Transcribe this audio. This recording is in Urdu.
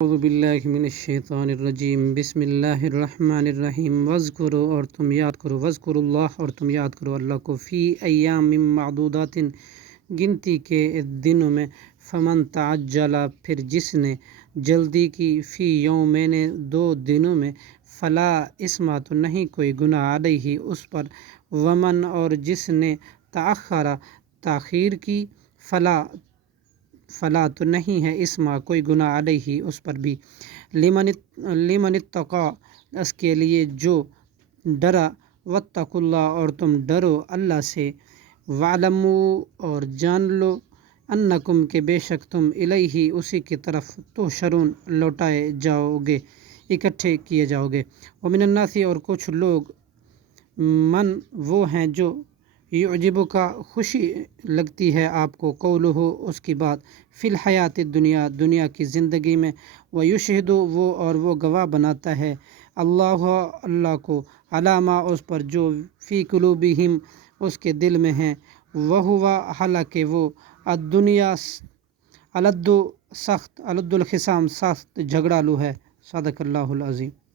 اعوذ باللہ من الشیطان الرجیم بسم اللہ الرحمن الرحیم وذکرو اور تم یاد کرو وذکر اللہ اور تم یاد کرو اللہ کو فی ایام معدودات گنتی کے دنوں میں فمن تعجل پھر جس نے جلدی کی فی یومین دو دنوں میں فلا اسما تو نہیں کوئی گناہ علیہ اس پر ومن اور جس نے تأخر تاخیر کی فلا تو نہیں ہے اسما کوئی گناہ علیہ اس پر بھی لمن اتقا اس کے لیے جو ڈرا واتقوا اللہ اور تم ڈرو اللہ سے وعلموا اور جان لو انکم کہ بے شک تم الیہ اسی کی طرف تحشرون لوٹائے جاؤ گے اکٹھے کیے جاؤ گے ومن الناس اور کچھ لوگ من وہ ہیں جو یعجب کا خوشی لگتی ہے آپ کو قولہ اس کی بات فی الحیات دنیا کی زندگی میں ویشہد وہ گواہ بناتا ہے اللہ کو علی ما اس پر جو فی قلوبہم اس کے دل میں ہیں وہوا حالانکہ وہ الدنیا الد الخصام سخت جھگڑالو ہے۔ صدق اللہ العظیم۔